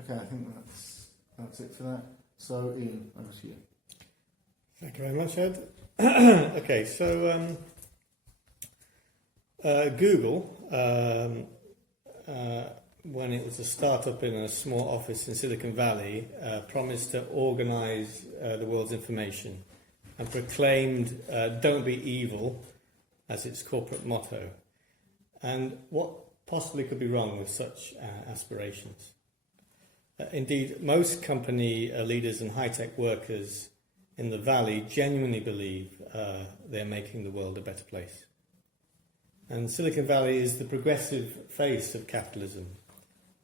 Okay, I think that's it for that. So, Ian, over to you. Thank you very much, Ed. Okay, so Google, when it was a startup in a small office in Silicon Valley, promised to organize the world's information and proclaimed "Don't be evil" as its corporate motto. And what possibly could be wrong with such aspirations? Indeed, most company leaders and high-tech workers in the Valley genuinely believe they're making the world a better place. And Silicon Valley is the progressive face of capitalism.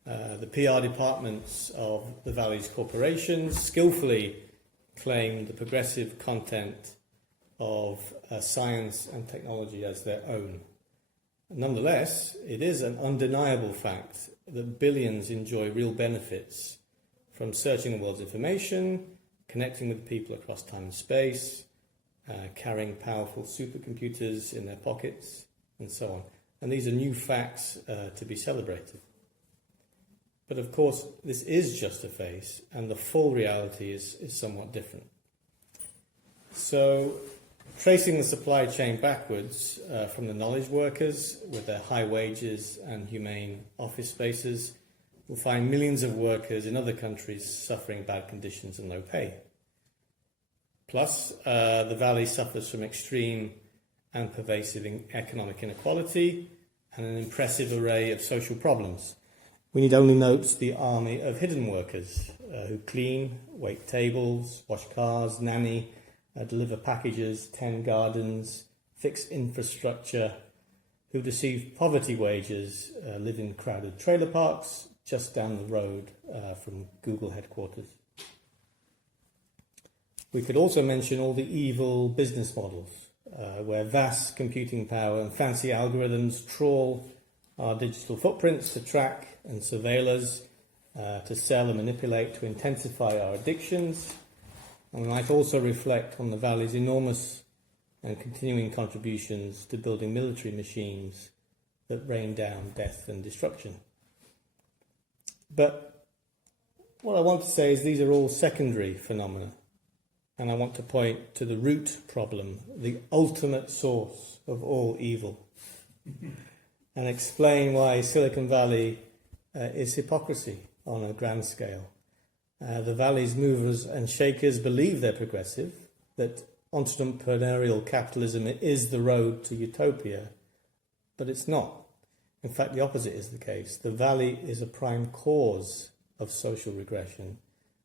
The PR departments of the Valley's corporations skillfully claim the progressive content of science and technology as their own. Nonetheless, it is an undeniable fact that billions enjoy real benefits from searching the world's information, connecting with people across time and space, carrying powerful supercomputers in their pockets, and so on. And these are new facts to be celebrated. But of course, this is just a face, and the full reality is somewhat different. So, tracing the supply chain backwards from the knowledge workers with their high wages and humane office spaces, we'll find millions of workers in other countries suffering bad conditions and low pay. Plus, the Valley suffers from extreme and pervasive economic inequality and an impressive array of social problems. We need only note the army of hidden workers who clean, wait tables, wash cars, nanny, deliver packages, tend gardens, fix infrastructure, who receive poverty wages, live in crowded trailer parks just down the road from Google headquarters. We could also mention all the evil business models, where vast computing power and fancy algorithms trawl our digital footprints to track and surveil us, to sell and manipulate, to intensify our addictions. And we might also reflect on the Valley's enormous and continuing contributions to building military machines that rain down death and destruction. But what I want to say is these are all secondary phenomena. And I want to point to the root problem, the ultimate source of all evil, and explain why Silicon Valley is hypocrisy on a grand scale. The Valley's movers and shakers believe they're progressive, that entrepreneurial capitalism is the road to utopia, but it's not. In fact, the opposite is the case. The Valley is a prime cause of social regression,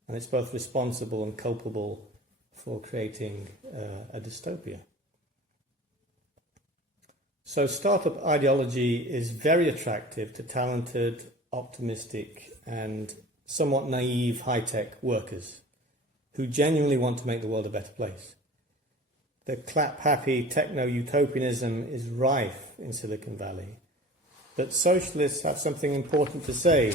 and it's both responsible and culpable for creating a dystopia. So startup ideology is very attractive to talented, optimistic, and somewhat naive high-tech workers who genuinely want to make the world a better place. The clap-happy techno-utopianism is rife in Silicon Valley, but socialists have something important to say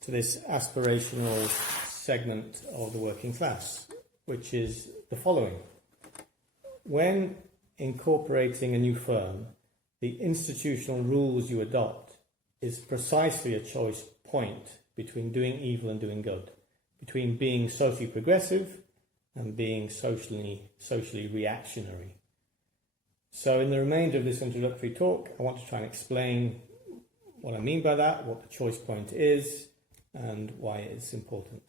to this aspirational segment of the working class, which is the following. When incorporating a new firm, the institutional rules you adopt is precisely a choice point between doing evil and doing good, between being socially progressive and being socially reactionary. So in the remainder of this introductory talk, I want to try and explain what I mean by that, what the choice point is, and why it's important.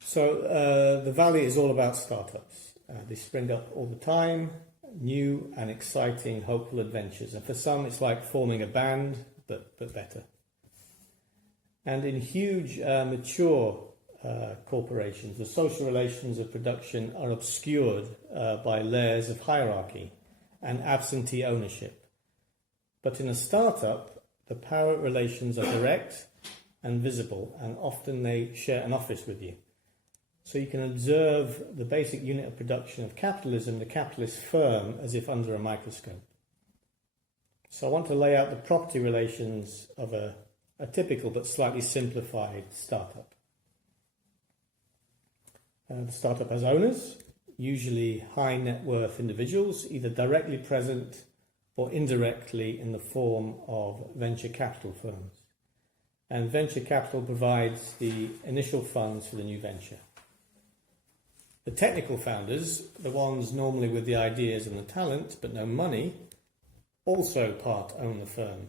So the Valley is all about startups. They spring up all the time, new and exciting, hopeful adventures. And for some, it's like forming a band, but better. And in huge, mature corporations, the social relations of production are obscured by layers of hierarchy and absentee ownership. But in a startup, the power relations are direct and visible, and often they share an office with you. So you can observe the basic unit of production of capitalism, the capitalist firm, as if under a microscope. So I want to lay out the property relations of a typical but slightly simplified startup. The startup has owners, usually high net worth individuals, either directly present or indirectly in the form of venture capital firms. and venture capital provides the initial funds for the new venture. The technical founders, the ones normally with the ideas and the talent but no money, also part own the firm.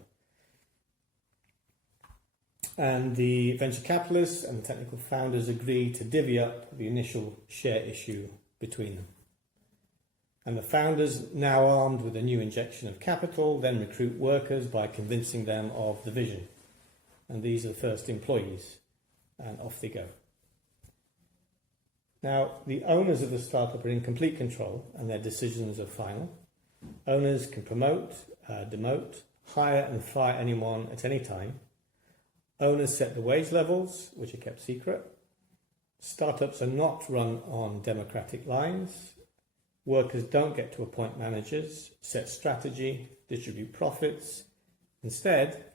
And the venture capitalists and the technical founders agree to divvy up the initial share issue between them. And the founders, now armed with a new injection of capital, then recruit workers by convincing them of the vision. And these are the first employees, and off they go. Now, the owners of the startup are in complete control, and their decisions are final. Owners can promote, demote, hire and fire anyone at any time. Owners set the wage levels, which are kept secret. Startups are not run on democratic lines. Workers don't get to appoint managers, set strategy, distribute profits. Instead,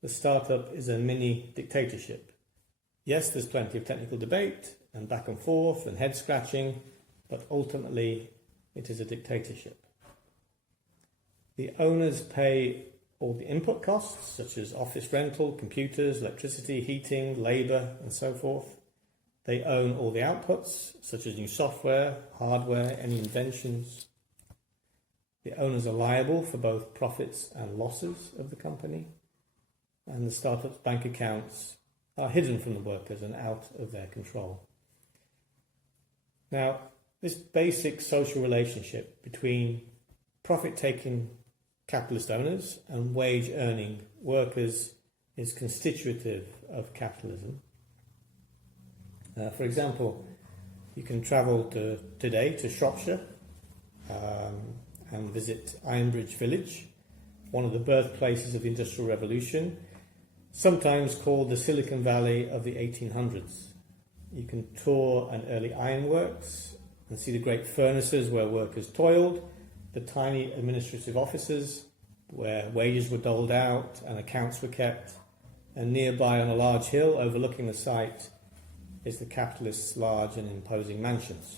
the startup is a mini dictatorship. Yes, there's plenty of technical debate and back and forth and head scratching, but ultimately it is a dictatorship. The owners pay all the input costs, such as office rental, computers, electricity, heating, labour, and so forth. They own all the outputs, such as new software, hardware, any inventions. The owners are liable for both profits and losses of the company. And the startup's bank accounts are hidden from the workers and out of their control. Now, this basic social relationship between profit-taking capitalist owners and wage-earning workers is constitutive of capitalism. For example, you can travel today to Shropshire and visit Ironbridge Village, one of the birthplaces of the Industrial Revolution, sometimes called the Silicon Valley of the 1800s. You can tour an early ironworks and see the great furnaces where workers toiled, the tiny administrative offices where wages were doled out and accounts were kept, and nearby on a large hill overlooking the site is the capitalists' large and imposing mansions.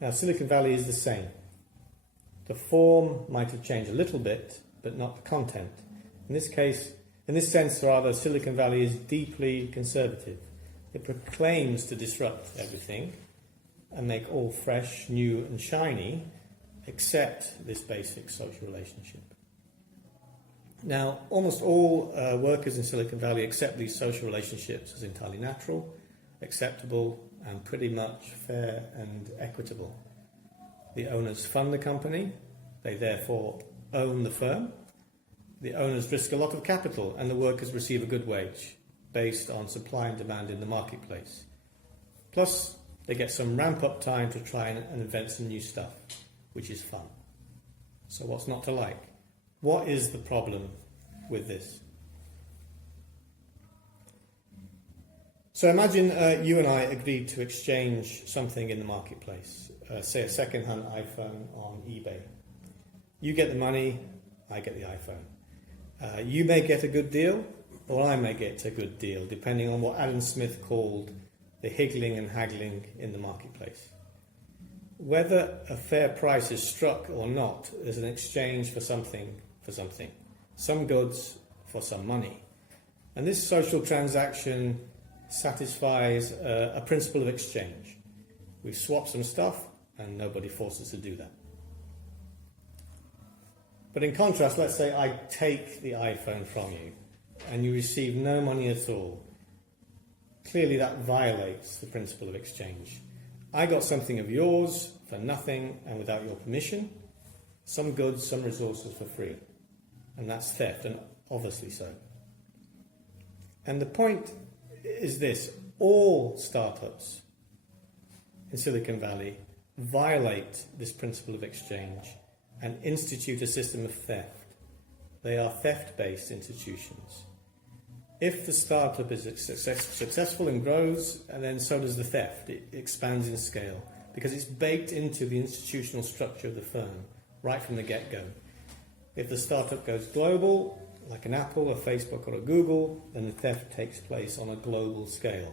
Now, Silicon Valley is the same. The form might have changed a little bit, but not the content. In this sense, rather, Silicon Valley is deeply conservative. It proclaims to disrupt everything and make all fresh, new and shiny, except this basic social relationship. Now, almost all workers in Silicon Valley accept these social relationships as entirely natural, acceptable, and pretty much fair and equitable. The owners fund the company, they therefore own the firm. The owners risk a lot of capital, and the workers receive a good wage based on supply and demand in the marketplace. Plus, they get some ramp-up time to try and invent some new stuff, which is fun. So what's not to like? What is the problem with this? So imagine you and I agreed to exchange something in the marketplace, say a second-hand iPhone on eBay. You get the money, I get the iPhone. You may get a good deal, or I may get a good deal, depending on what Adam Smith called the higgling and haggling in the marketplace. Whether a fair price is struck or not is an exchange for something, some goods for some money. And this social transaction satisfies a principle of exchange. We swap some stuff and nobody forces us to do that. But in contrast, let's say I take the iPhone from you and you receive no money at all. Clearly that violates the principle of exchange. I got something of yours for nothing and without your permission, some goods, some resources for free. And that's theft, and obviously so. And the point is this: all startups in Silicon Valley violate this principle of exchange and institute a system of theft. They are theft-based institutions. If the startup is successful and grows, and then so does the theft. It expands in scale because it's baked into the institutional structure of the firm right from the get-go. If the startup goes global, like an Apple, a Facebook or a Google, then the theft takes place on a global scale.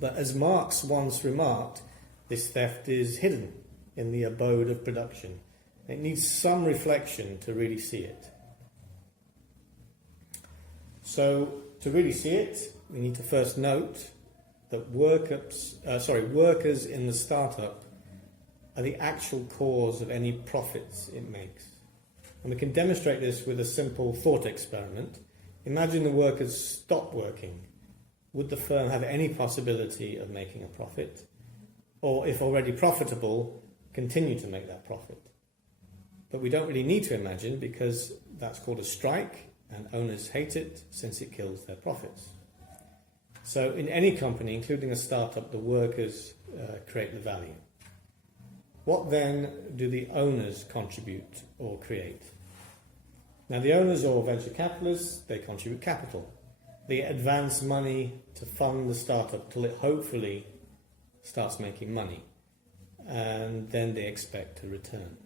But as Marx once remarked, this theft is hidden in the abode of production. It needs some reflection to really see it. So to really see it, we need to first note that workers in the startup are the actual cause of any profits it makes. And we can demonstrate this with a simple thought experiment. Imagine the workers stop working. Would the firm have any possibility of making a profit? Or, if already profitable, continue to make that profit? But we don't really need to imagine, because that's called a strike, and owners hate it since it kills their profits. So in any company, including a startup, the workers create the value. What then do the owners contribute or create? Now, the owners or venture capitalists, they contribute capital. They advance money to fund the startup till it hopefully starts making money, and then they expect a return.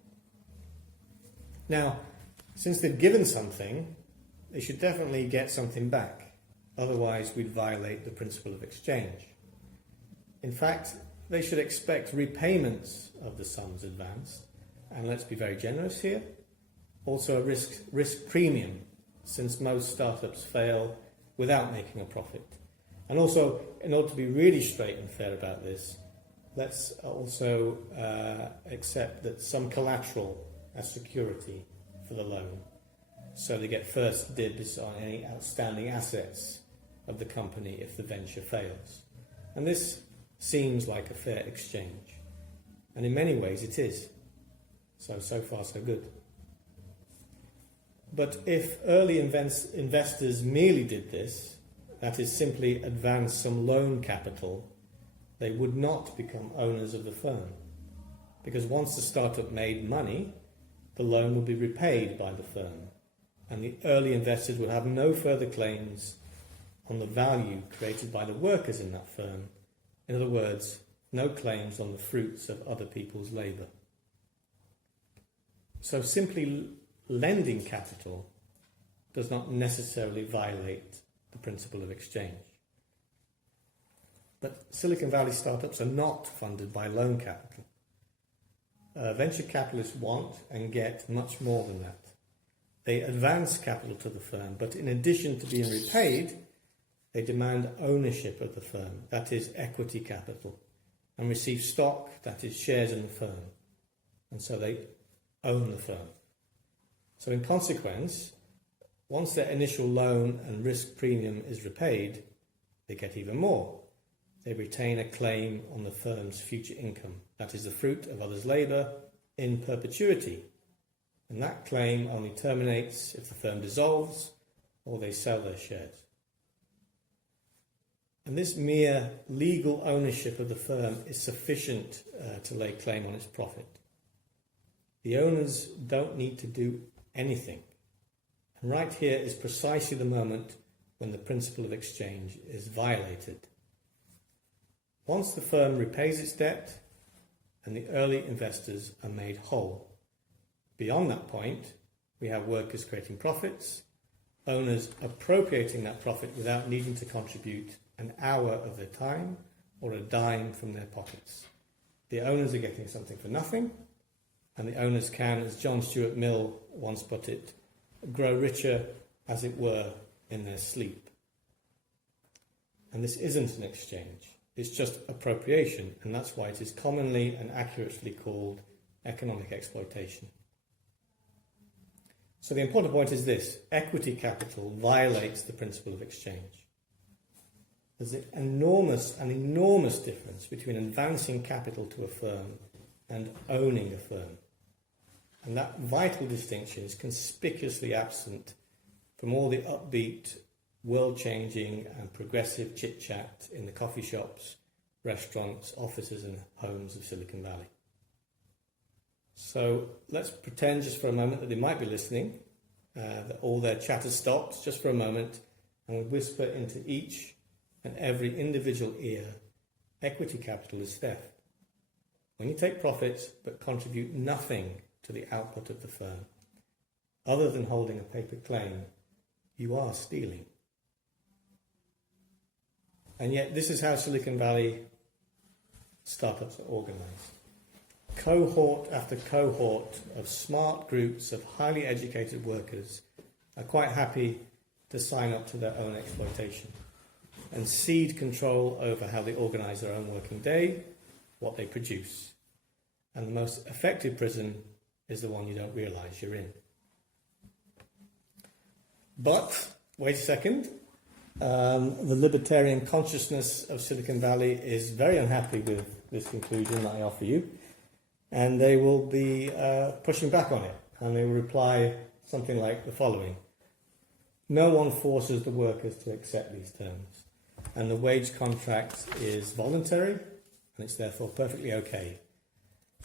Now, since they've given something, they should definitely get something back. Otherwise, we'd violate the principle of exchange. In fact, they should expect repayments of the sums advanced, and let's be very generous here, also a risk premium, since most startups fail without making a profit. And also, in order to be really straight and fair about this, let's also accept that some collateral as security for the loan, so they get first dibs on any outstanding assets of the company if the venture fails. And this seems like a fair exchange, and in many ways it is. So far so good. But if early investors merely did this, that is, simply advance some loan capital, they would not become owners of the firm, because once the startup made money, the loan would be repaid by the firm, and the early investors would have no further claims on the value created by the workers in that firm. In other words, no claims on the fruits of other people's labour. So simply lending capital does not necessarily violate the principle of exchange. But Silicon Valley startups are not funded by loan capital. Venture capitalists want and get much more than that. They advance capital to the firm, but in addition to being repaid, they demand ownership of the firm, that is equity capital, and receive stock, that is shares in the firm. And so they own the firm. So in consequence, once their initial loan and risk premium is repaid, they get even more. They retain a claim on the firm's future income, that is the fruit of others' labour, in perpetuity. And that claim only terminates if the firm dissolves or they sell their shares. And this mere legal ownership of the firm is sufficient to lay claim on its profit. The owners don't need to do anything. And right here is precisely the moment when the principle of exchange is violated. Once the firm repays its debt and the early investors are made whole. Beyond that point, we have workers creating profits, owners appropriating that profit without needing to contribute an hour of their time or a dime from their pockets. The owners are getting something for nothing, and the owners can, as John Stuart Mill once put it, grow richer, as it were, in their sleep. And this isn't an exchange. It's just appropriation, and that's why it is commonly and accurately called economic exploitation. So the important point is this: equity capital violates the principle of exchange. There's an enormous difference between advancing capital to a firm and owning a firm. And that vital distinction is conspicuously absent from all the upbeat, world-changing and progressive chit-chat in the coffee shops, restaurants, offices and homes of Silicon Valley. So let's pretend just for a moment that they might be listening, that all their chatter stops just for a moment, and we whisper into each and every individual ear, equity capital is theft. When you take profits but contribute nothing to the output of the firm, other than holding a paper claim, you are stealing. And yet this is how Silicon Valley startups are organized. Cohort after cohort of smart groups of highly educated workers are quite happy to sign up to their own exploitation and cede control over how they organise their own working day, what they produce. And the most effective prison is the one you don't realise you're in. But, wait a second, the libertarian consciousness of Silicon Valley is very unhappy with this conclusion that I offer you, and they will be pushing back on it, and they will reply something like the following. No one forces the workers to accept these terms, and the wage contract is voluntary, and it's therefore perfectly okay.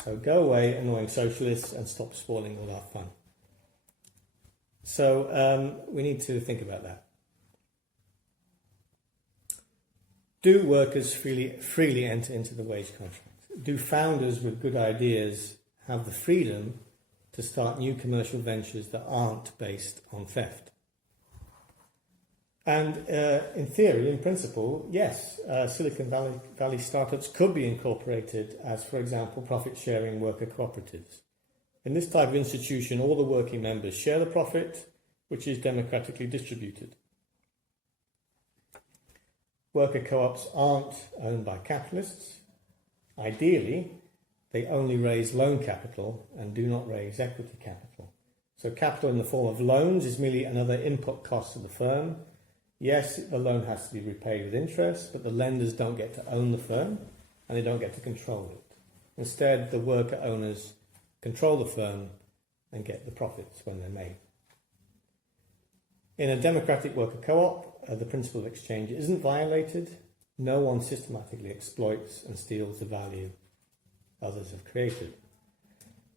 So go away, annoying socialists, and stop spoiling all our fun. So we need to think about that. Do workers freely enter into the wage contract? Do founders with good ideas have the freedom to start new commercial ventures that aren't based on theft? And in theory, in principle, yes, Silicon Valley startups could be incorporated as, for example, profit-sharing worker cooperatives. In this type of institution, all the working members share the profit, which is democratically distributed. Worker co-ops aren't owned by capitalists. Ideally, they only raise loan capital and do not raise equity capital. So capital in the form of loans is merely another input cost of the firm. Yes, the loan has to be repaid with interest, but the lenders don't get to own the firm and they don't get to control it. Instead, the worker owners control the firm and get the profits when they're made. In a democratic worker co-op, the principle of exchange isn't violated. No one systematically exploits and steals the value others have created.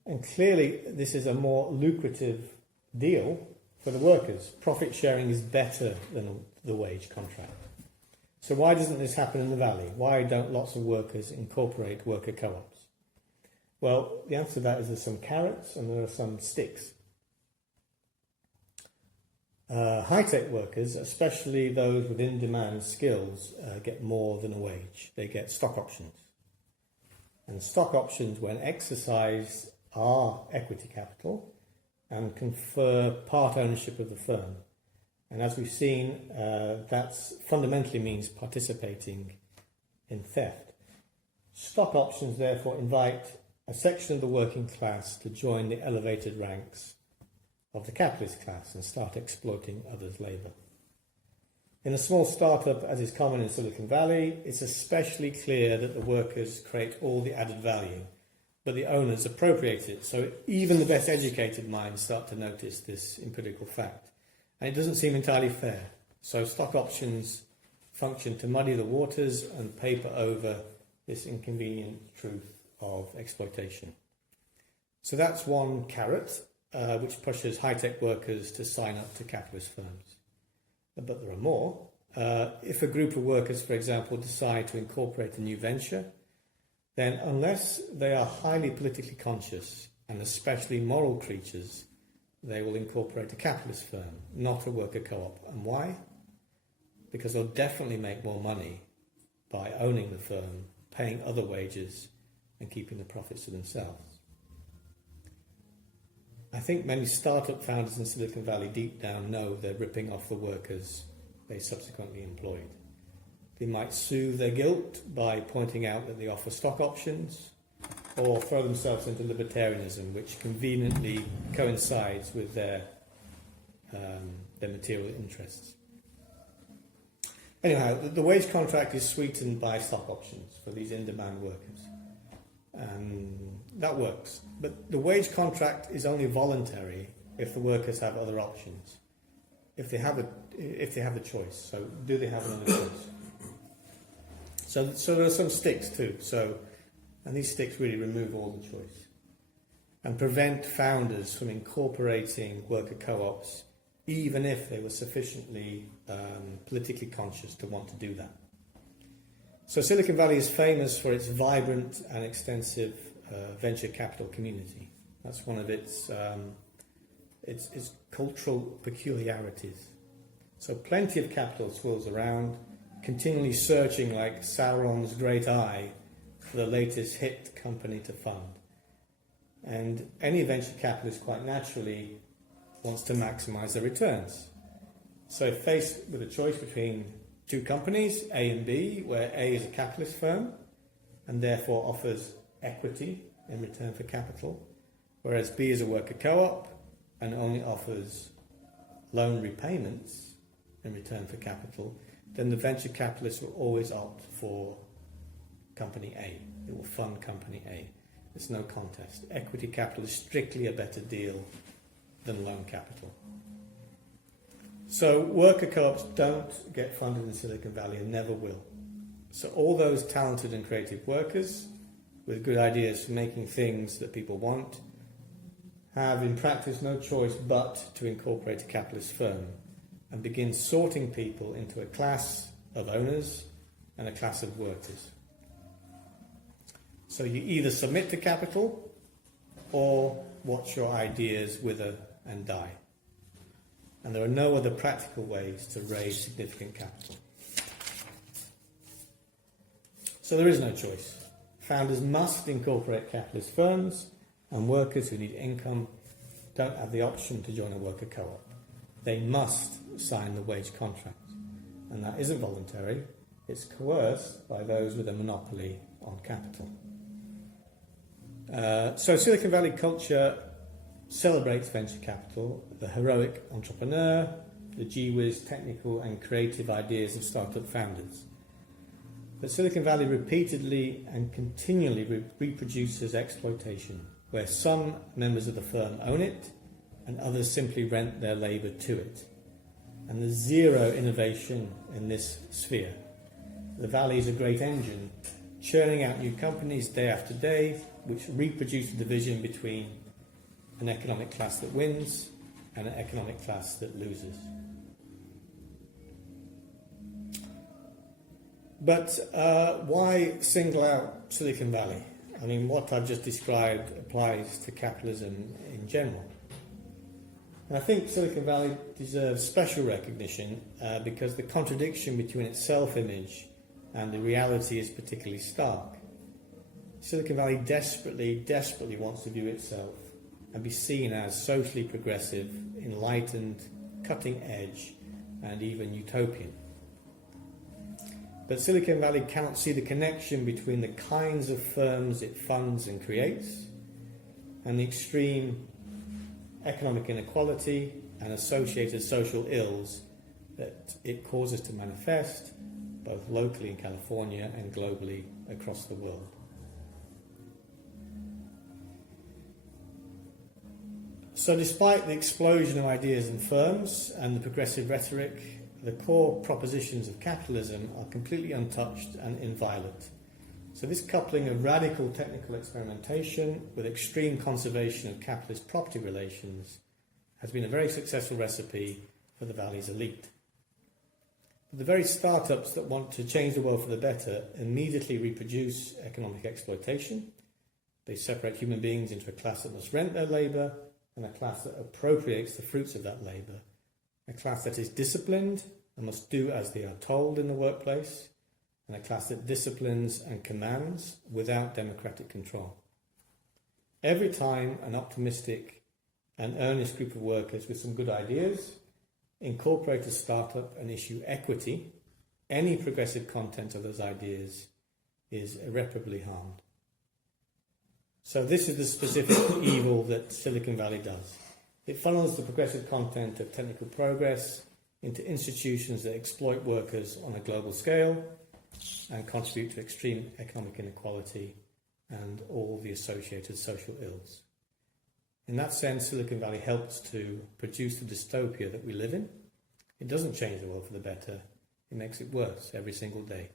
And clearly, this is a more lucrative deal for the workers. Profit sharing is better than the wage contract. So why doesn't this happen in the Valley? Why don't lots of workers incorporate worker co-ops? Well, the answer to that is there's some carrots and there are some sticks. High-tech workers, especially those with in-demand skills, get more than a wage. They get stock options. And stock options, when exercised, are equity capital and confer part ownership of the firm. And as we've seen, that fundamentally means participating in theft. Stock options, therefore, invite a section of the working class to join the elevated ranks of the capitalist class and start exploiting others' labour. In a small startup, as is common in Silicon Valley, it's especially clear that the workers create all the added value, but the owners appropriate it. So even the best educated minds start to notice this empirical fact. And it doesn't seem entirely fair. So stock options function to muddy the waters and paper over this inconvenient truth of exploitation. So that's one carrot, which pushes high-tech workers to sign up to capitalist firms. But there are more. If a group of workers, for example, decide to incorporate a new venture, then unless they are highly politically conscious and especially moral creatures, they will incorporate a capitalist firm, not a worker co-op. And why? Because they'll definitely make more money by owning the firm, paying other wages, and keeping the profits to themselves. I think many startup founders in Silicon Valley deep down know they're ripping off the workers they subsequently employed. They might soothe their guilt by pointing out that they offer stock options, or throw themselves into libertarianism, which conveniently coincides with their material interests. Anyhow, the wage contract is sweetened by stock options for these in-demand workers. That works. But the wage contract is only voluntary if the workers have other options. If they have the choice. So do they have another choice? So there are some sticks too. And these sticks really remove all the choice and prevent founders from incorporating worker co-ops, even if they were sufficiently politically conscious to want to do that. So Silicon Valley is famous for its vibrant and extensive venture capital community. That's one of its cultural peculiarities. So plenty of capital swirls around, continually searching like Sauron's great eye for the latest hit company to fund. And any venture capitalist quite naturally wants to maximize their returns. So faced with a choice between two companies, A and B, where A is a capitalist firm and therefore offers equity in return for capital, whereas B is a worker co-op and only offers loan repayments in return for capital, then the venture capitalist will always opt for company A. It will fund company A. There's no contest. Equity capital is strictly a better deal than loan capital. So worker co-ops don't get funded in Silicon Valley and never will. So all those talented and creative workers with good ideas for making things that people want have in practice no choice but to incorporate a capitalist firm and begin sorting people into a class of owners and a class of workers. So you either submit to capital or watch your ideas wither and die. And there are no other practical ways to raise significant capital. So there is no choice. Founders must incorporate capitalist firms, and workers who need income don't have the option to join a worker co-op. They must sign the wage contract. And that isn't voluntary, it's coerced by those with a monopoly on capital. So Silicon Valley culture celebrates venture capital, the heroic entrepreneur, the gee-whiz technical and creative ideas of startup founders. But Silicon Valley repeatedly and continually reproduces exploitation, where some members of the firm own it and others simply rent their labour to it. And there's zero innovation in this sphere. The Valley is a great engine, churning out new companies day after day, which reproduce the division between an economic class that wins and an economic class that loses. But why single out Silicon Valley? I mean, what I've just described applies to capitalism in general. And I think Silicon Valley deserves special recognition because the contradiction between its self-image and the reality is particularly stark. Silicon Valley desperately wants to view itself and be seen as socially progressive, enlightened, cutting edge, and even utopian. But Silicon Valley cannot see the connection between the kinds of firms it funds and creates and the extreme economic inequality and associated social ills that it causes to manifest both locally in California and globally across the world. So despite the explosion of ideas and firms and the progressive rhetoric, the core propositions of capitalism are completely untouched and inviolate. So this coupling of radical technical experimentation with extreme conservation of capitalist property relations has been a very successful recipe for the Valley's elite. But the very startups that want to change the world for the better immediately reproduce economic exploitation. They separate human beings into a class that must rent their labour and a class that appropriates the fruits of that labour. A class that is disciplined and must do as they are told in the workplace, and a class that disciplines and commands without democratic control. Every time an optimistic and earnest group of workers with some good ideas incorporate a startup and issue equity, any progressive content of those ideas is irreparably harmed. So this is the specific evil that Silicon Valley does. It funnels the progressive content of technical progress into institutions that exploit workers on a global scale and contribute to extreme economic inequality and all the associated social ills. In that sense, Silicon Valley helps to produce the dystopia that we live in. It doesn't change the world for the better. It makes it worse every single day.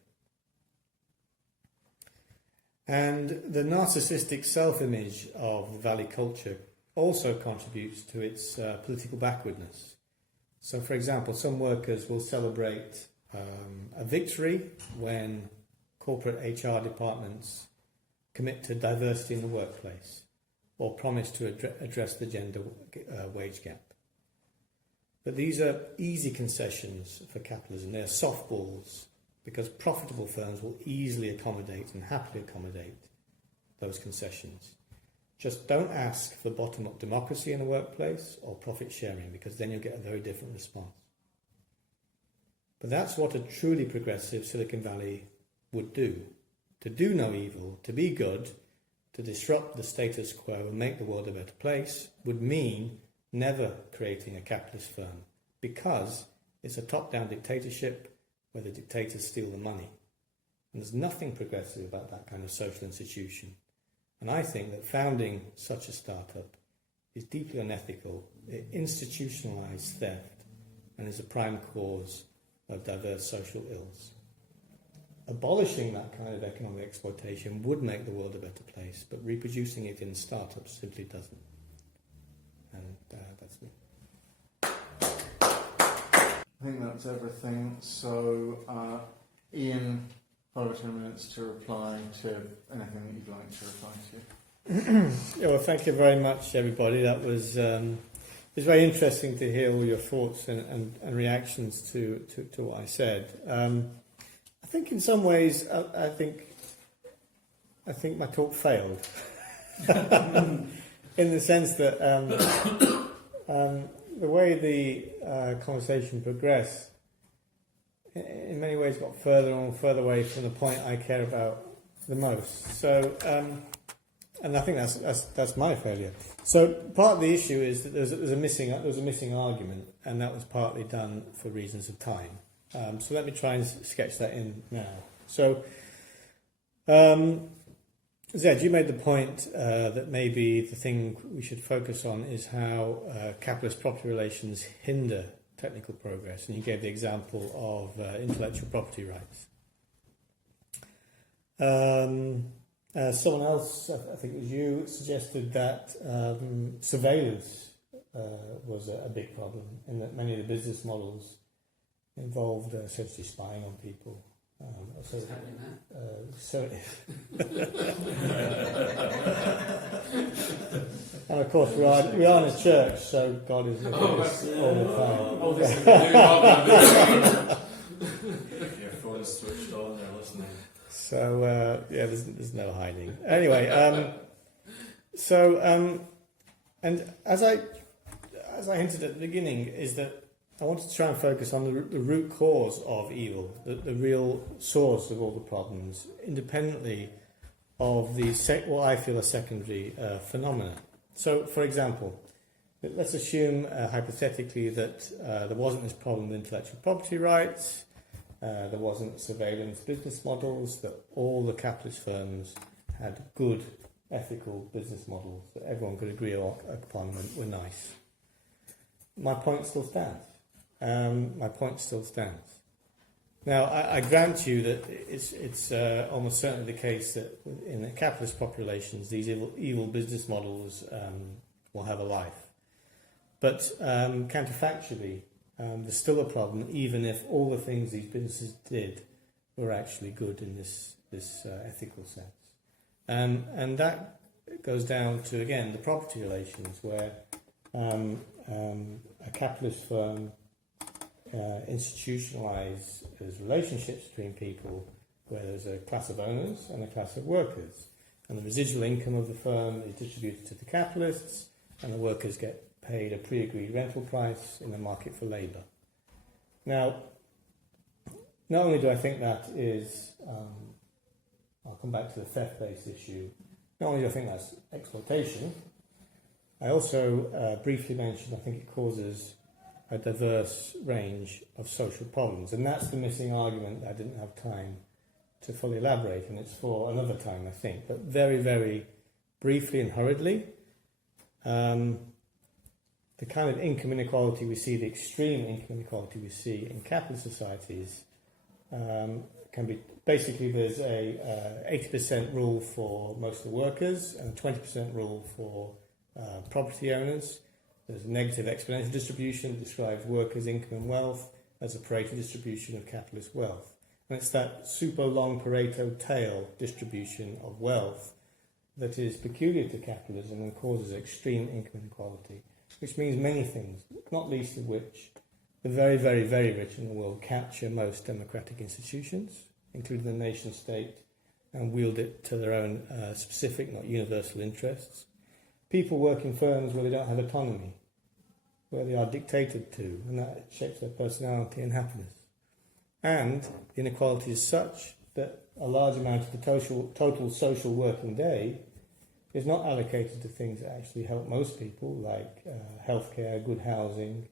And the narcissistic self-image of the Valley culture also contributes to its political backwardness. So, for example, some workers will celebrate a victory when corporate HR departments commit to diversity in the workplace or promise to address the gender wage gap. But these are easy concessions for capitalism. They're softballs because profitable firms will easily accommodate and happily accommodate those concessions. Just don't ask for bottom-up democracy in the workplace or profit sharing, because then you'll get a very different response. But that's what a truly progressive Silicon Valley would do. To do no evil, to be good, to disrupt the status quo and make the world a better place would mean never creating a capitalist firm, because it's a top-down dictatorship where the dictators steal the money. And there's nothing progressive about that kind of social institution. And I think that founding such a startup is deeply unethical. It institutionalized theft and is a prime cause of diverse social ills. Abolishing that kind of economic exploitation would make the world a better place, but reproducing it in startups simply doesn't. And that's me. I think that's everything. So, Ian, 5 or 10 minutes to reply to anything that you'd like to reply to. Yeah, well, thank you very much, everybody. That was it was very interesting to hear all your thoughts and reactions to what I said. I think in some ways, I think my talk failed, in the sense that the way the conversation progressed, in many ways, got further and further away from the point I care about the most. So, and I think that's my failure. So part of the issue is that there was a missing argument, and that was partly done for reasons of time. So let me try and sketch that in now. So, Zed, you made the point that maybe the thing we should focus on is how capitalist property relations hinder technical progress, and you gave the example of intellectual property rights. Someone else, I think it was you, suggested that surveillance was a big problem, in that many of the business models involved essentially spying on people. What's happening now? And of course we are in a church, so God is looking at us all the time. Oh, this is the new Your phone is switched on, they're listening. So there's no hiding. Anyway, and as I hinted at the beginning, is that I wanted to try and focus on the root cause of evil, the real source of all the problems, independently of what I feel are secondary phenomena. So, for example, let's assume hypothetically that there wasn't this problem with intellectual property rights, there wasn't surveillance business models, that all the capitalist firms had good, ethical business models that everyone could agree upon were nice. My point still stands. Now, I grant you that it's almost certainly the case that in the capitalist populations, these evil business models will have a life. But counterfactually, there's still a problem, even if all the things these businesses did were actually good in this ethical sense. And that goes down to, again, the property relations, where a capitalist firm institutionalize as relationships between people, where there's a class of owners and a class of workers, and the residual income of the firm is distributed to the capitalists, and the workers get paid a pre-agreed rental price in the market for labour. Now, not only do I think that is, I'll come back to the theft-based issue, not only do I think that's exploitation, I also briefly mentioned I think it causes a diverse range of social problems, and that's the missing argument that I didn't have time to fully elaborate, and it's for another time, I think. But very, very briefly and hurriedly, the kind of income inequality we see, the extreme income inequality we see in capitalist societies, can be basically there's a 80% rule for most of the workers and a 20% rule for property owners. There's a negative exponential distribution that describes workers' income and wealth as a Pareto distribution of capitalist wealth. And it's that super long Pareto tail distribution of wealth that is peculiar to capitalism and causes extreme income inequality, which means many things, not least of which the very, very, very rich in the world capture most democratic institutions, including the nation state, and wield it to their own specific, not universal interests. People work in firms where they don't have autonomy, where they are dictated to, and that shapes their personality and happiness. and inequality is such that a large amount of the total social working day is not allocated to things that actually help most people, like healthcare, good housing,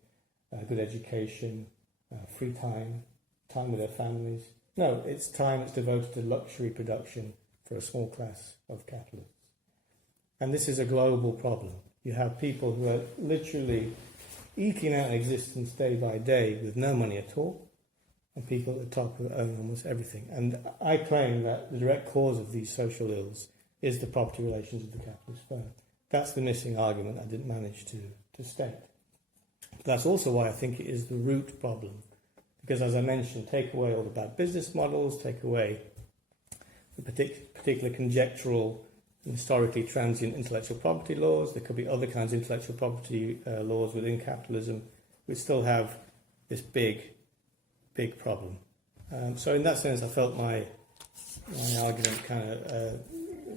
good education, free time, time with their families. No, it's time that's devoted to luxury production for a small class of capitalists. And this is a global problem. You have people who are literally eking out existence day by day with no money at all, and people at the top who own almost everything. And I claim that the direct cause of these social ills is the property relations of the capitalist firm. That's the missing argument I didn't manage to state. But that's also why I think it is the root problem. Because as I mentioned, take away all the bad business models, take away the particular conjectural and historically transient intellectual property laws. There could be other kinds of intellectual property laws within capitalism which still have this big problem. So in that sense, I felt my argument kind of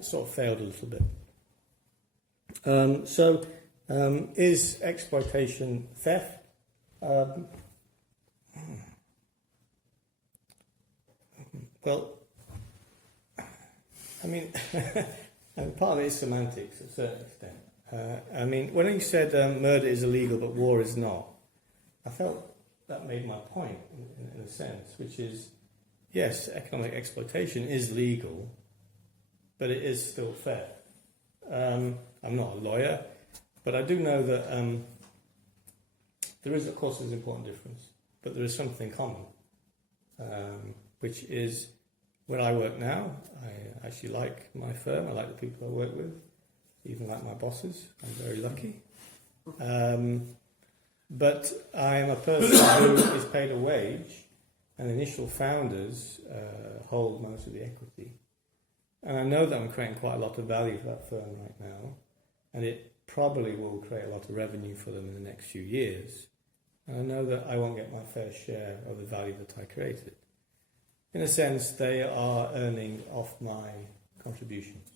sort of failed a little bit. Is exploitation theft? Well, I mean, and part of it is semantics to a certain extent. I mean, when you said murder is illegal but war is not, I felt that made my point in a sense, which is, yes, economic exploitation is legal, but it is still fair. I'm not a lawyer, but I do know that there is, of course, an important difference, but there is something common, which is where I work now. I actually like my firm. I like the people I work with, even like my bosses. I'm very lucky. But I am a person who is paid a wage, and initial founders hold most of the equity. And I know that I'm creating quite a lot of value for that firm right now, and it probably will create a lot of revenue for them in the next few years. And I know that I won't get my fair share of the value that I created. In a sense, they are earning off my contributions.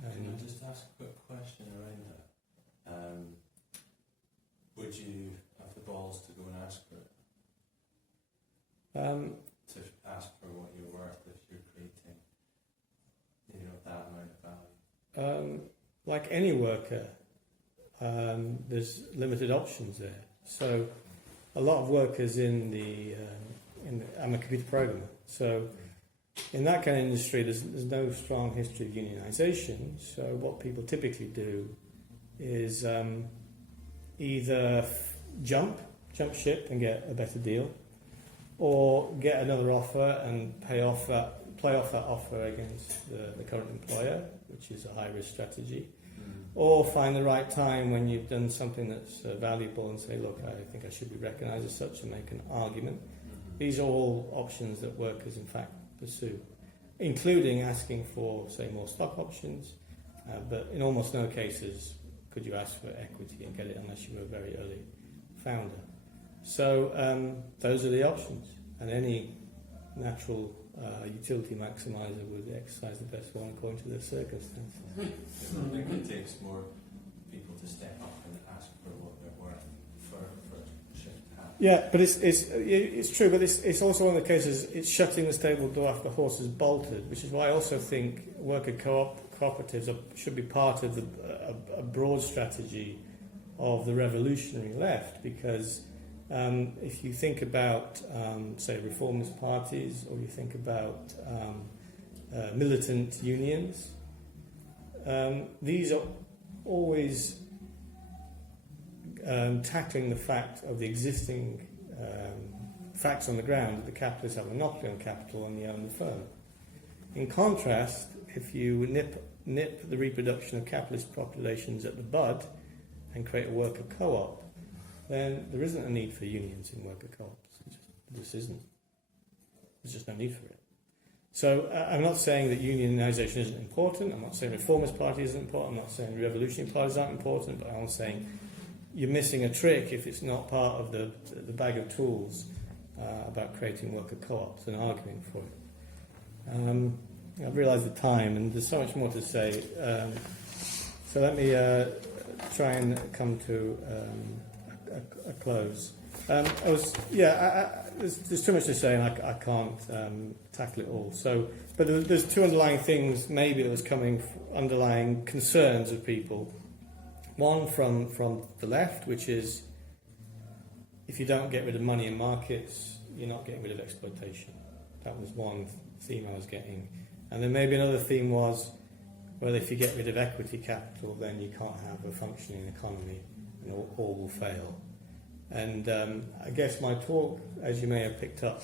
Can I just ask a quick question around that? Would you have the balls to go and ask for it? To ask for what you're worth if you're creating, that amount of value? Like any worker, there's limited options there. So a lot of workers I'm a computer programmer, so in that kind of industry there's no strong history of unionisation. So what people typically do is either jump ship and get a better deal, or get another offer and play off that offer against the current employer, which is a high-risk strategy, or find the right time when you've done something that's valuable and say, look, I think I should be recognised as such, and make an argument. These are all options that workers, in fact, pursue, including asking for, say, more stock options, but in almost no cases could you ask for equity and get it unless you were a very early founder. So those are the options, and any natural utility maximizer would exercise the best one according to their circumstances. I think it takes more people to step up and ask for what they're worth for shit to happen. Yeah, but it's true, but it's also one of the cases, it's shutting the stable door after the horse is bolted, which is why I also think worker cooperatives should be part of a broad strategy of the revolutionary left, because if you think about, say, reformist parties, or you think about militant unions, these are always tackling the fact of the existing facts on the ground that the capitalists have a monopoly on capital and they own the firm. In contrast, if you nip the reproduction of capitalist populations at the bud and create a worker co-op, then there isn't a need for unions in worker co-ops. There just isn't. There's just no need for it. So I'm not saying that unionisation isn't important. I'm not saying reformist parties isn't important. I'm not saying revolutionary parties aren't important. But I'm saying you're missing a trick if it's not part of the bag of tools about creating worker co-ops and arguing for it. I've realised the time, and there's so much more to say. So let me try and come to a close. There's too much to say, and I can't tackle it all. So, but there's two underlying things maybe that was coming, underlying concerns of people. One from the left, which is if you don't get rid of money in markets, you're not getting rid of exploitation. That was one theme I was getting. And then maybe another theme was, well, if you get rid of equity capital, then you can't have a functioning economy, and all will fail. And I guess my talk, as you may have picked up,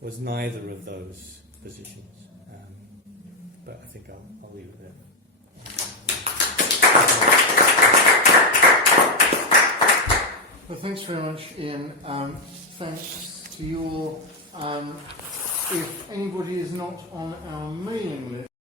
was neither of those positions. But I think I'll leave it there. Well, thanks very much, Ian. Thanks to you all. If anybody is not on our mailing list,